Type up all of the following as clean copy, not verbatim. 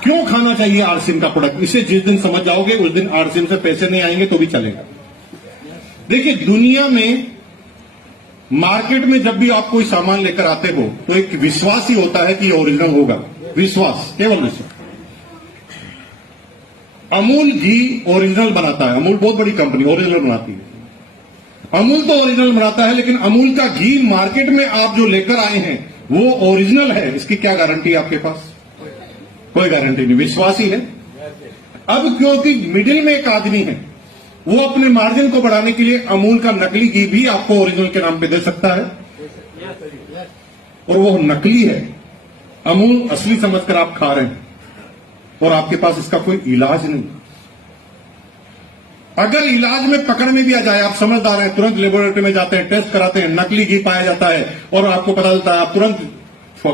क्यों खाना चाहिए आरसीएम का प्रोडक्ट, इसे जिस दिन समझ जाओगे उस दिन आरसीएम से पैसे नहीं आएंगे तो भी चलेगा। देखिए, दुनिया में मार्केट में जब भी आप कोई सामान लेकर आते हो तो एक विश्वास ही होता है कि ये ओरिजिनल होगा, विश्वास, केवल विश्वास। अमूल घी ओरिजिनल बनाता है, अमूल बहुत बड़ी कंपनी ओरिजिनल बनाती है, अमूल तो ओरिजिनल बनाता है, लेकिन अमूल का घी मार्केट में आप जो लेकर आए हैं वो ओरिजिनल है, इसकी क्या गारंटी है आपके पास? कोई गारंटी नहीं, विश्वास ही है। अब क्योंकि मिडिल में एक आदमी है, वो अपने मार्जिन को बढ़ाने के लिए अमूल का नकली घी भी आपको ओरिजिनल के नाम पे दे सकता है, और वो नकली है, अमूल असली समझकर आप खा रहे हैं और आपके पास इसका कोई इलाज नहीं। अगर इलाज में पकड़ में भी आ जाए, आप समझदार हैं, तुरंत लेबोरेटरी में जाते हैं, टेस्ट कराते हैं, नकली घी पाया जाता है और आपको पता चलता है, आप तुरंत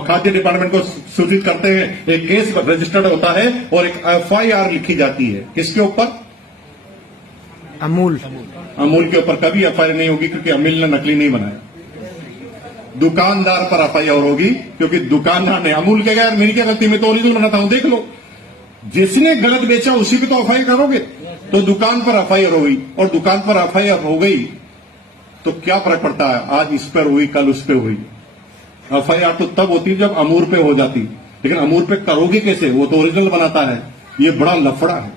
खाद्य डिपार्टमेंट को सूचित करते हैं, एक केस रजिस्टर्ड होता है और एक एफआईआर लिखी जाती है। किसके ऊपर? अमूल के ऊपर कभी एफआईआर नहीं होगी, क्योंकि अमूल ने नकली नहीं बनाया। दुकानदार पर एफआईआर होगी, क्योंकि दुकानदार ने अमूल के यार मेरी क्या गलती, मैं तो ओरिजिनल बनाता हूं, देख लो। जिसने गलत बेचा उसी पे तो एफआईआर करोगे, तो दुकान पर एफआईआर हो गई, और दुकान पर एफआईआर हो गई तो क्या फर्क पड़ता है, आज इस पर हुई कल उस पर हुई। एफआईआर तो तब होती जब अमूल पे हो जाती, लेकिन अमूल पे करोगे कैसे, वो तो ओरिजिनल बनाता है। ये बड़ा लफड़ा है।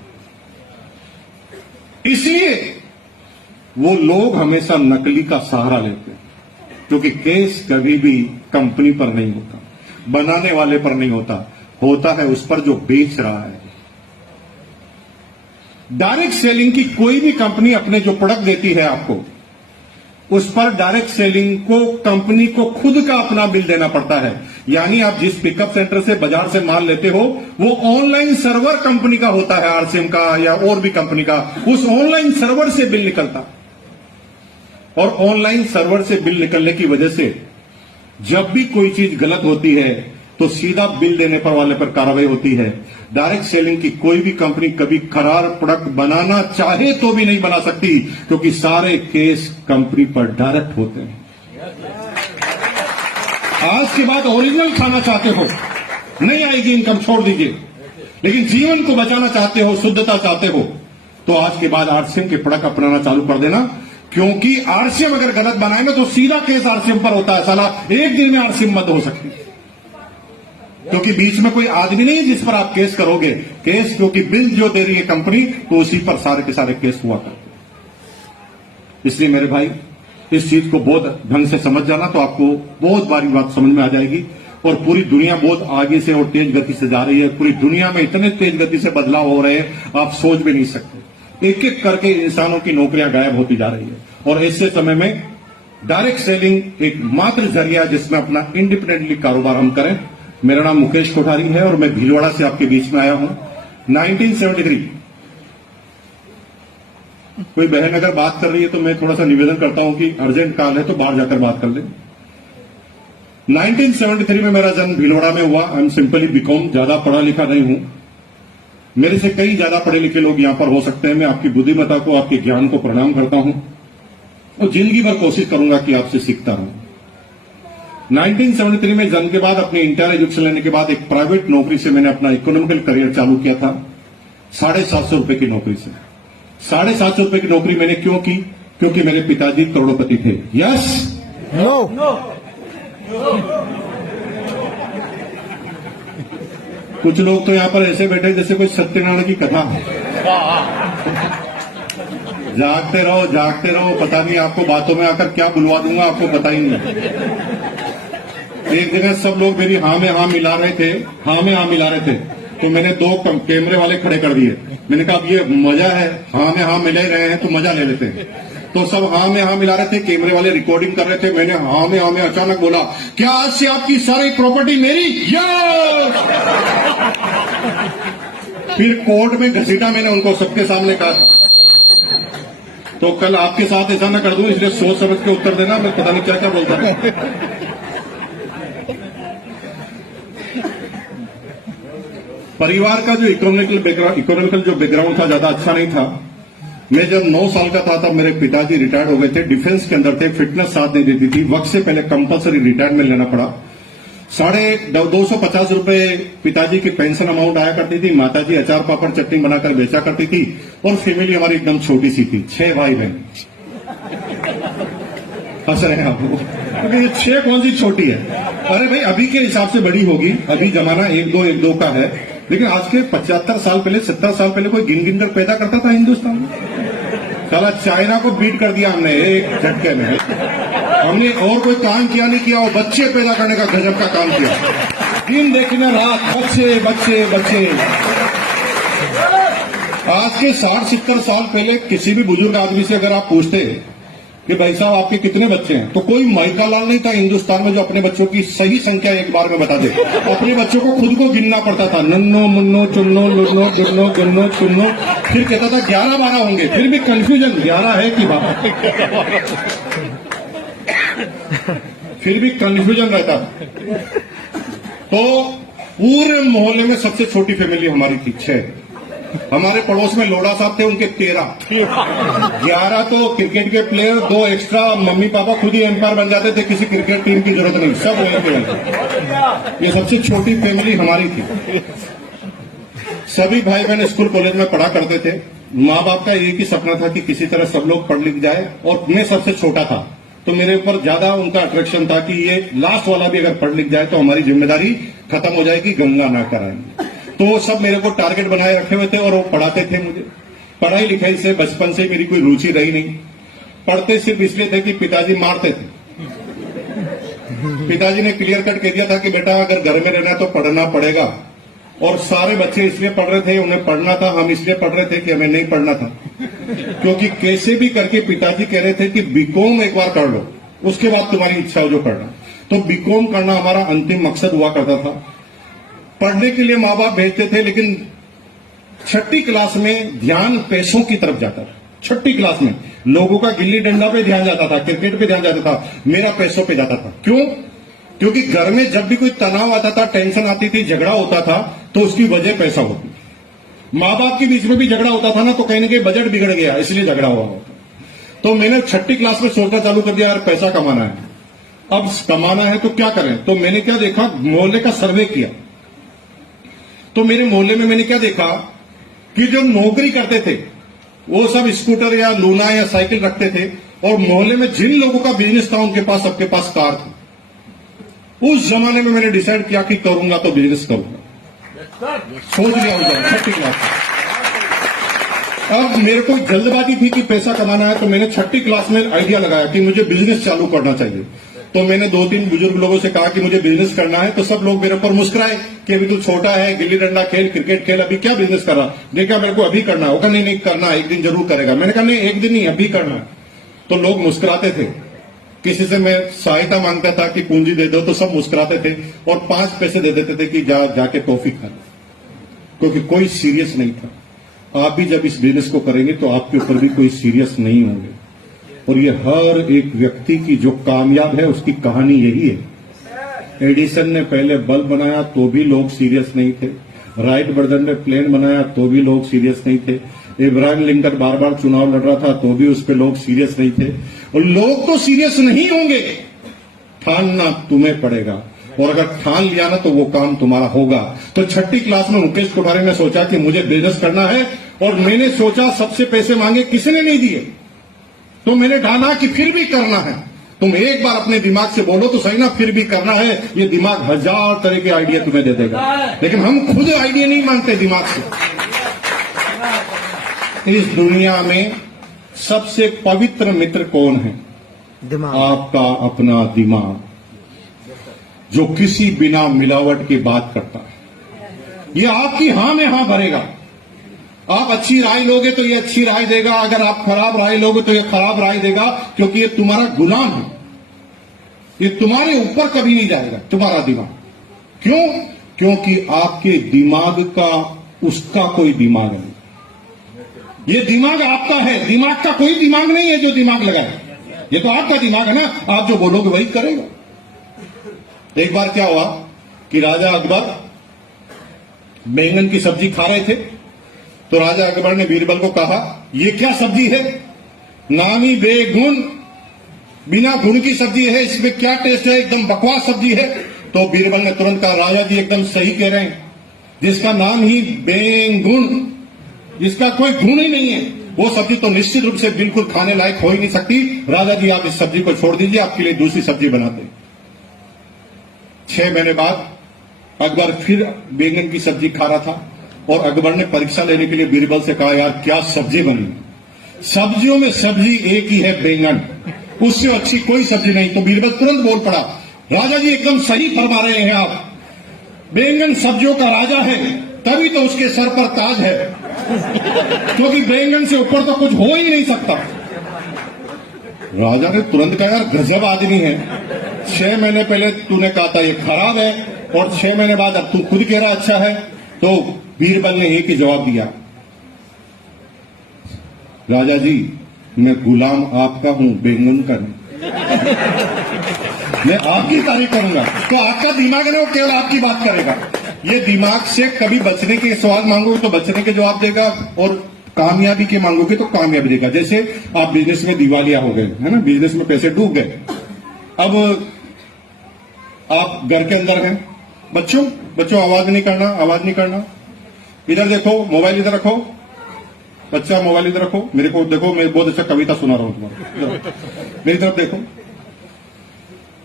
इसलिए वो लोग हमेशा नकली का सहारा लेते हैं, क्योंकि केस कभी भी कंपनी पर नहीं होता, बनाने वाले पर नहीं होता, होता है उस पर जो बेच रहा है। डायरेक्ट सेलिंग की कोई भी कंपनी अपने जो प्रोडक्ट देती है आपको, उस पर डायरेक्ट सेलिंग को कंपनी को खुद का अपना बिल देना पड़ता है। यानी आप जिस पिकअप सेंटर से बाजार से माल लेते हो, वो ऑनलाइन सर्वर कंपनी का होता है, आरसीएम का या और भी कंपनी का, उस ऑनलाइन सर्वर से बिल निकलता। और ऑनलाइन सर्वर से बिल निकलने की वजह से जब भी कोई चीज गलत होती है तो सीधा बिल देने पर वाले पर कार्रवाई होती है। डायरेक्ट सेलिंग की कोई भी कंपनी कभी खराब प्रोडक्ट बनाना चाहे तो भी नहीं बना सकती, क्योंकि सारे केस कंपनी पर डायरेक्ट होते हैं। आज के बाद ओरिजिनल खाना चाहते हो, नहीं आएगी इनकम, छोड़ दीजिए। लेकिन जीवन को बचाना चाहते हो, शुद्धता चाहते हो, तो आज के बाद आरसीएम के प्रोडक्ट अपनाना चालू कर देना, क्योंकि आरसीएम अगर गलत बनाएंगे तो सीधा केस आरसीएम पर होता है। साला एक दिन में आरसीएम बंद हो सकती है, क्योंकि बीच में कोई आदमी नहीं जिस पर आप केस करोगे। केस क्योंकि बिल जो दे रही है कंपनी, तो उसी पर सारे के सारे केस हुआ करते। इसलिए मेरे भाई, इस चीज को बहुत ढंग से समझ जाना, तो आपको बहुत बारी बात समझ में आ जाएगी। और पूरी दुनिया बहुत आगे से और तेज गति से जा रही है। पूरी दुनिया में इतने तेज गति से बदलाव हो रहे हैं, आप सोच भी नहीं सकते। एक एक करके इंसानों की नौकरियां गायब होती जा रही है, और ऐसे समय में डायरेक्ट सेलिंग एक मात्र जरिया है जिसमें अपना इंडिपेंडेंटली कारोबार हम करें। मेरा नाम मुकेश कोठारी है और मैं भीलवाड़ा से आपके बीच में आया हूं। 1973 कोई बहन अगर बात कर रही है तो मैं थोड़ा सा निवेदन करता हूं कि अर्जेंट कॉल है तो बाहर जाकर बात कर ले। 1973 में मेरा जन्म भीलवाड़ा में हुआ। आई एम सिंपली बीकॉम, ज्यादा पढ़ा लिखा नहीं हूं। मेरे से कई ज्यादा पढ़े लिखे लोग यहां पर हो सकते हैं। मैं आपकी बुद्धिमत्ता को, आपके ज्ञान को प्रणाम करता हूं और जिंदगी भर कोशिश करूंगा कि आपसे सीखता रहूं। 1973 में जन्म के बाद अपनी इंटर एजुकेशन लेने के बाद एक प्राइवेट नौकरी से मैंने अपना इकोनॉमिकल करियर चालू किया था। 750 रुपए की नौकरी से। 750 रुपए की नौकरी मैंने क्यों की? क्योंकि मेरे पिताजी करोड़पति थे। Yes, no. कुछ लोग तो यहां पर ऐसे बैठे जैसे कोई सत्यनारायण की कथा। जागते रहो, पता नहीं आपको बातों में आकर क्या बुलवा दूंगा, आपको पता ही नहीं। एक जगह सब लोग मेरी हाँ में हाँ मिला रहे थे, तो मैंने 2 कैमरे वाले खड़े कर दिए। मैंने कहा अब ये मजा है, हाँ में हाँ मिले रहे हैं तो मजा ले लेते हैं। तो सब हाँ में हाँ मिला रहे थे, कैमरे वाले रिकॉर्डिंग कर रहे थे। मैंने हाँ में अचानक बोला, क्या आज से आपकी सारी प्रॉपर्टी मेरी? यस। फिर कोर्ट में घसीटा मैंने उनको, सबके सामने कहा। तो कल आपके साथ ऐसा ना कर दूं, इसलिए सोच समझ के उत्तर देना। मैं पता नहीं क्या क्या बोलता हूं। परिवार का जो इकोनॉमिकल जो बैकग्राउंड था ज्यादा अच्छा नहीं था। मैं जब 9 साल का था तब मेरे पिताजी रिटायर्ड हो गए थे, डिफेंस के अंदर थे, फिटनेस साथ नहीं देती थी। वक्त से पहले कंपलसरी रिटायरमेंट लेना पड़ा। 250 रुपए पिताजी की पेंशन अमाउंट आया करती थी, माताजी अचार पापड़ चटनी बनाकर बेचा करती थी, और फैमिली हमारी एकदम छोटी सी थी, 6 भाई बहन। हंस रहे हैं आप लोग, क्योंकि ये 6 कौन सी छोटी है? अरे भाई अभी के हिसाब से बड़ी होगी, अभी जमाना 1-2 का है, लेकिन आज के 75 साल पहले 70 साल पहले कोई गिन गिन कर पैदा करता था हिंदुस्तान में? साला चाइना को बीट कर दिया हमने एक झटके में। हमने और कोई काम किया नहीं किया, और बच्चे पैदा करने का गजब का काम किया। दिन देखना रात बच्चे बच्चे बच्चे। आज के 60-70 साल पहले किसी भी बुजुर्ग आदमी से अगर आप पूछते कि भाई साहब आपके कितने बच्चे हैं, तो कोई माइका लाल नहीं था हिंदुस्तान में जो अपने बच्चों की सही संख्या एक बार में बता दे। अपने बच्चों को खुद को गिनना पड़ता था, नन्नो मुन्नो चुन्नो लुन्नो गुन्नो गुन्नो चुन्नो, फिर कहता था 11-12 होंगे, फिर भी कंफ्यूजन 11 है कि 12, फिर भी कंफ्यूजन रहता। तो पूरे मोहल्ले में सबसे छोटी फैमिली हमारी थी, 6। हमारे पड़ोस में लोढ़ा साहब थे, उनके 13, 11 तो क्रिकेट के प्लेयर, 2 एक्स्ट्रा मम्मी पापा खुद ही एम्पायर बन जाते थे, किसी क्रिकेट टीम की जरूरत नहीं, सब वहीं पे बनते। ये सबसे छोटी फैमिली हमारी थी। सभी भाई बहन स्कूल कॉलेज में पढ़ा करते थे। माँ बाप का एक ही सपना था कि किसी तरह सब लोग पढ़ लिख जाए, और मैं सबसे छोटा था, तो मेरे ऊपर ज्यादा उनका अट्रैक्शन था कि ये लास्ट वाला भी अगर पढ़ लिख जाए तो हमारी जिम्मेदारी खत्म हो जाएगी, गंगा ना कराएंगे। तो सब मेरे को टारगेट बनाए रखे हुए थे, और वो पढ़ाते थे मुझे। पढ़ाई लिखाई से बचपन से मेरी कोई रुचि रही नहीं। पढ़ते सिर्फ इसलिए थे कि पिताजी मारते थे। पिताजी ने क्लियर कट कह दिया था कि बेटा अगर घर में रहना है तो पढ़ना पड़ेगा, और सारे बच्चे इसलिए पढ़ रहे थे, उन्हें पढ़ना था, हम इसलिए पढ़ रहे थे कि हमें नहीं पढ़ना था। क्योंकि कैसे भी करके पिताजी कह रहे थे कि बीकॉम एक बार कर लो, उसके बाद तुम्हारी इच्छा हो जो करना। तो बीकॉम करना हमारा अंतिम मकसद हुआ करता था। पढ़ने के लिए माँ बाप भेजते थे, लेकिन 6ठी क्लास में ध्यान पैसों की तरफ जाता था। 6ठी क्लास में लोगों का गिल्ली डंडा पे ध्यान जाता था, क्रिकेट पे ध्यान जाता था, मेरा पैसों पे जाता था। क्यों? क्योंकि घर में जब भी कोई तनाव आता था, टेंशन आती थी, झगड़ा होता था, तो उसकी वजह पैसा होती। माँ बाप के बीच में भी झगड़ा होता था ना, तो कहीं ना कहीं बजट बिगड़ गया, इसलिए झगड़ा हुआ होता। तो मैंने 6ठी क्लास में सोचना चालू कर दिया, यार पैसा कमाना है, अब कमाना है तो क्या करें। तो मैंने क्या देखा, मोहल्ले का सर्वे किया। तो मेरे मोहल्ले में मैंने क्या देखा कि जो नौकरी करते थे वो सब स्कूटर या लूना या साइकिल रखते थे, और मोहल्ले में जिन लोगों का बिजनेस था उनके पास सबके पास कार थी। उस जमाने में मैंने डिसाइड किया कि करूंगा तो बिजनेस करूंगा। सोच लिया उस 6ठी क्लास में। अब मेरे को जल्दबाजी थी कि पैसा कमाना है, तो मैंने 6ठी क्लास में आइडिया लगाया कि मुझे बिजनेस चालू करना चाहिए। तो मैंने 2-3 बुजुर्ग लोगों से कहा कि मुझे बिजनेस करना है, तो सब लोग मेरे ऊपर मुस्कुराए कि अभी तू छोटा है, गिल्ली डंडा खेल, क्रिकेट खेल, अभी क्या बिजनेस कर रहा। देखा मेरे को अभी करना है, होगा नहीं करना, एक दिन जरूर करेगा। मैंने कहा नहीं, एक दिन नहीं, अभी करना है। तो लोग मुस्कुराते थे। किसी से मैं सहायता मांगता था कि पूंजी दे दो, तो सब मुस्कुराते थे और 5 पैसे दे देते थे कि जाके टॉफी खा, क्योंकि कोई सीरियस नहीं था। आप भी जब इस बिजनेस को करेंगे तो आपके ऊपर भी कोई सीरियस नहीं होंगे। और ये हर एक व्यक्ति की जो कामयाब है उसकी कहानी यही है। एडिसन ने पहले बल्ब बनाया तो भी लोग सीरियस नहीं थे। राइट ब्रदर ने प्लेन बनाया तो भी लोग सीरियस नहीं थे। इब्राहिम लिंकन बार बार चुनाव लड़ रहा था तो भी उस पर लोग सीरियस नहीं थे। और लोग तो सीरियस नहीं होंगे, ठानना तुम्हें पड़ेगा, और अगर ठान लिया ना तो वो काम तुम्हारा होगा। तो 6ठी क्लास में मुकेश कोठारी ने सोचा कि मुझे बिजनेस करना है, और मैंने सोचा सबसे पैसे मांगे, किसी ने नहीं दिए, तो मैंने ठाना कि फिर भी करना है। तुम एक बार अपने दिमाग से बोलो तो सही ना, फिर भी करना है। ये दिमाग 1000 तरह के आइडिया तुम्हें दे देगा, लेकिन हम खुद आइडिया नहीं मांगते दिमाग से। इस दुनिया में सबसे पवित्र मित्र कौन है? दिमाग। आपका अपना दिमाग, जो किसी बिना मिलावट की बात करता है। ये आपकी हां में हां भरेगा। आप अच्छी राय लोगे तो ये अच्छी राय देगा, अगर आप खराब राय लोगे तो ये खराब राय देगा, क्योंकि ये तुम्हारा गुलाम है। ये तुम्हारे ऊपर कभी नहीं जाएगा, तुम्हारा दिमाग। क्यों? क्योंकि आपके दिमाग का उसका कोई दिमाग नहीं। ये दिमाग आपका है, दिमाग का कोई दिमाग नहीं है जो दिमाग लगाए। ये तो आपका दिमाग है ना, आप जो बोलोगे वही करेगा। एक बार क्या हुआ कि राजा अकबर बैंगन की सब्जी खा रहे थे, तो राजा अकबर ने बीरबल को कहा, ये क्या सब्जी है? नामी बेगुण, बिना गुण की सब्जी है, इसमें क्या टेस्ट है, एकदम बकवास सब्जी है। तो बीरबल ने तुरंत कहा, राजा जी एकदम सही कह रहे हैं, जिसका नाम ही बेगुण, जिसका कोई गुण ही नहीं है, वो सब्जी तो निश्चित रूप से बिल्कुल खाने लायक हो ही नहीं सकती। राजा जी आप इस सब्जी को छोड़ दीजिए, आपके लिए दूसरी सब्जी बनाते हैं। 6 महीने बाद अकबर फिर बैंगन की सब्जी खा रहा था और अकबर ने परीक्षा लेने के लिए बीरबल से कहा, यार क्या सब्जी बनी? सब्जियों में सब्जी एक ही है, बैंगन, उससे अच्छी कोई सब्जी नहीं। तो बीरबल तुरंत बोल पड़ा, राजा जी एकदम सही फरमा रहे हैं आप, बैंगन सब्जियों का राजा है, तभी तो उसके सर पर ताज है, क्योंकि बैंगन से ऊपर तो कुछ हो ही नहीं सकता। राजा ने तुरंत कहा, यार गजब आदमी है, 6 महीने पहले तूने कहा था ये खराब है और 6 महीने बाद अब तू खुद कह रहा अच्छा है। तो बीरबल ने एक ही जवाब दिया, राजा जी मैं गुलाम आपका हूं, बैंगन का नहीं। मैं आपकी तारीफ करूंगा तो आपका दिमाग है वो केवल आपकी बात करेगा। ये दिमाग से कभी बचने के सवाल मांगोगे तो बचने के जवाब देगा और कामयाबी के मांगोगे तो कामयाबी देगा। जैसे आप बिजनेस में दिवालिया हो गए, है ना, बिजनेस में पैसे डूब गए। अब आप घर के अंदर हैं, बच्चों आवाज नहीं करना, आवाज नहीं करना, इधर देखो, मोबाइल इधर रखो, बच्चा मोबाइल इधर रखो, मेरे को देखो, मैं बहुत अच्छा कविता सुना रहा हूं तुम्हारा, मेरी तरफ देखो,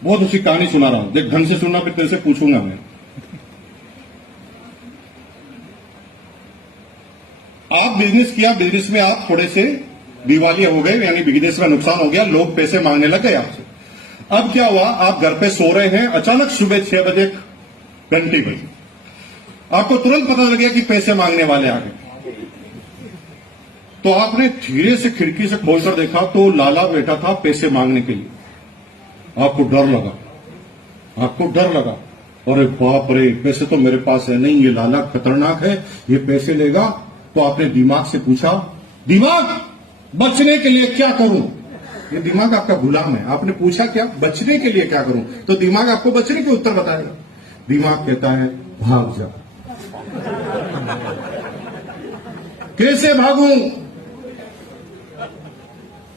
बहुत अच्छी कहानी सुना रहा हूं, देख ढंग से सुनना, फिर तेरे से पूछूंगा मैं। आप बिजनेस किया, बिजनेस में आप थोड़े से दिवालिया हो गए, यानी बिजनेस में नुकसान हो गया, लोग पैसे मांगने लग गए आपसे। अब क्या हुआ, आप घर पे सो रहे हैं, अचानक सुबह 6 बजे घंटी बजी, आपको तुरंत पता लग गया कि पैसे मांगने वाले आ गए। तो आपने धीरे से खिड़की से खोलकर देखा तो लाला बैठा था पैसे मांगने के लिए। आपको डर लगा, अरे बाप रे, पैसे तो मेरे पास है नहीं, ये लाला खतरनाक है, ये पैसे लेगा। तो आपने दिमाग से पूछा, दिमाग बचने के लिए क्या करूं? ये दिमाग आपका गुलाम है। आपने पूछा क्या, बचने के लिए क्या करूं? तो दिमाग आपको बचने के उत्तर बताएगा। दिमाग कहता है भाग जा। कैसे भागूं?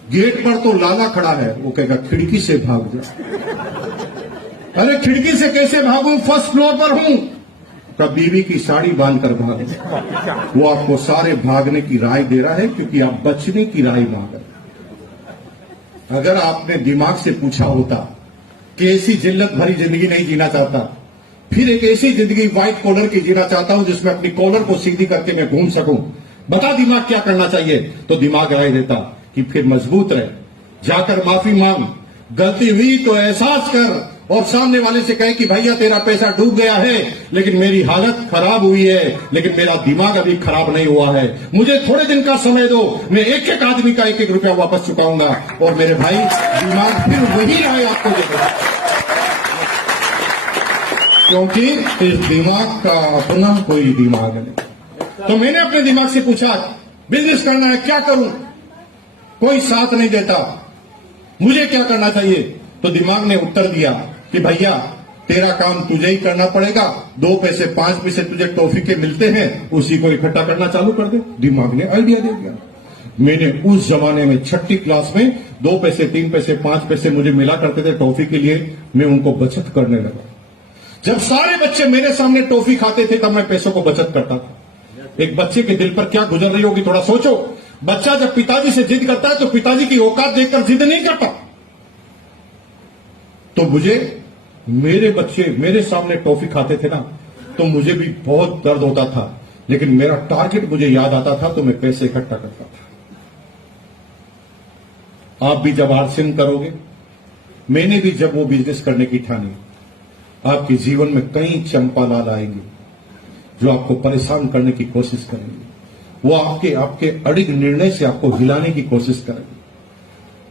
गेट पर तो लाला खड़ा है, वो कहेगा खिड़की से भाग जा। अरे खिड़की से कैसे भागूं, फर्स्ट फ्लोर पर हूं। का बीवी की साड़ी बांधकर भाग। वो आपको सारे भागने की राय दे रहा है क्योंकि आप बचने की राय मांग रहे। अगर आपने दिमाग से पूछा होता कि ऐसी जिल्लत भरी जिंदगी नहीं जीना चाहता, फिर एक ऐसी जिंदगी व्हाइट कॉलर की जीना चाहता हूं जिसमें अपनी कॉलर को सीधी करके मैं घूम सकूं, बता दिमाग क्या करना चाहिए? तो दिमाग राय देता कि फिर मजबूत रहे, जाकर माफी मांग, गलती हुई तो एहसास कर और सामने वाले से कहे कि भैया तेरा पैसा डूब गया है, लेकिन मेरी हालत खराब हुई है, लेकिन मेरा दिमाग अभी खराब नहीं हुआ है, मुझे थोड़े दिन का समय दो, मैं एक एक आदमी का 1-1 रुपया वापस चुकाऊंगा। और मेरे भाई दिमाग फिर वही राय आपको देगा, क्योंकि इस दिमाग का अपना कोई दिमाग नहीं। तो मैंने अपने दिमाग से पूछा, बिजनेस करना है, क्या करूं? कोई साथ नहीं देता, मुझे क्या करना चाहिए? तो दिमाग ने उत्तर दिया कि भैया तेरा काम तुझे ही करना पड़ेगा, 2 पैसे 5 पैसे तुझे टॉफी के मिलते हैं, उसी को इकट्ठा करना चालू कर दे। दिमाग ने आइडिया दे दिया। मैंने उस जमाने में 6ठी क्लास में 2 पैसे 3 पैसे 5 पैसे मुझे मिला करते थे टॉफी के लिए, मैं उनको बचत करने लगा। जब सारे बच्चे मेरे सामने टॉफी खाते थे तब मैं पैसों को बचत करता था। एक बच्चे के दिल पर क्या गुजर रही होगी थोड़ा सोचो। बच्चा जब पिताजी से जिद करता है तो पिताजी की औकात देखकर जिद नहीं करता। तो मुझे मेरे बच्चे मेरे सामने टॉफी खाते थे ना, तो मुझे भी बहुत दर्द होता था, लेकिन मेरा टारगेट मुझे याद आता था तो मैं पैसे इकट्ठा करता था। आप भी जब आरसिंग करोगे, मैंने भी जब वो बिजनेस करने की ठानी, आपके जीवन में कई चंपालाल आएंगे जो आपको परेशान करने की कोशिश करेंगे। वो आपके अड़िग निर्णय से आपको हिलाने की कोशिश करेंगे।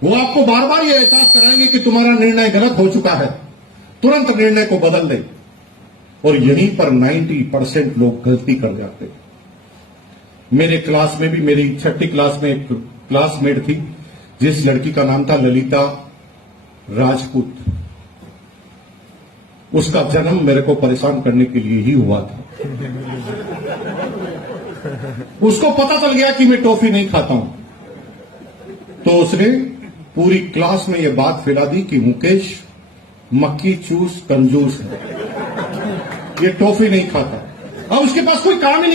वो आपको बार बार ये एहसास कराएंगे कि तुम्हारा निर्णय गलत हो चुका है, तुरंत निर्णय को बदल दे। और यहीं पर 90% लोग गलती कर जाते हैं। मेरे क्लास में भी मेरी 6ठी क्लास में एक क्लासमेट थी जिस लड़की का नाम था ललिता राजपूत। उसका जन्म मेरे को परेशान करने के लिए ही हुआ था। उसको पता चल गया कि मैं टॉफी नहीं खाता हूं, तो उसने पूरी क्लास में यह बात फैला दी कि मुकेश मक्खी चूस कंजूस है। ये टॉफी नहीं खाता, अब उसके पास कोई काम ही नहीं।